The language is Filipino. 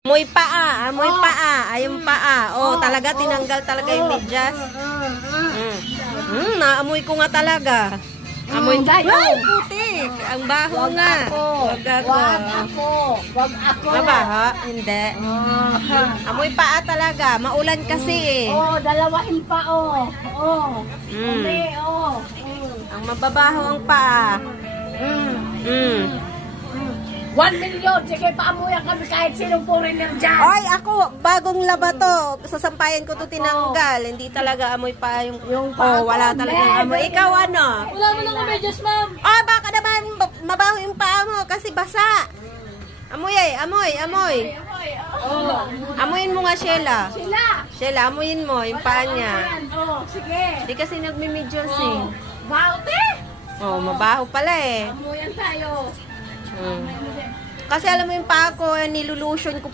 Amoy paa, amoy paa, ay yung paa. Oh, talaga tinanggal talaga yung medyas. Naamoy ko nga talaga. Amoy ay, putik. Ang baho nga. Wag ako. Wag ako. Mabaho? Hindi. Amoy paa talaga. Maulan kasi eh. Dalawahin pa, Uli, Ang mababaho ang paa. 1 million. Sige, paamuyan kami kahit sinong foreigner dyan. Oy, ako, bagong laba to. Sasampayan ko to tinanggal. Hindi talaga amoy pa yung wala talagang amoy. Ikaw ano? Wala mo lang medyas, ma'am. Oh, baka naman mabaho yung paa mo kasi basa. Amoy amoy. Amoyin mo nga, Sheila. Sheila, amoyin mo yung paa niya. Sige. Hindi kasi nagmi-medyas eh. Baute. Mabaho pala eh. Amuyan tayo. Kasi alam mo yung paa ko, nilulution ko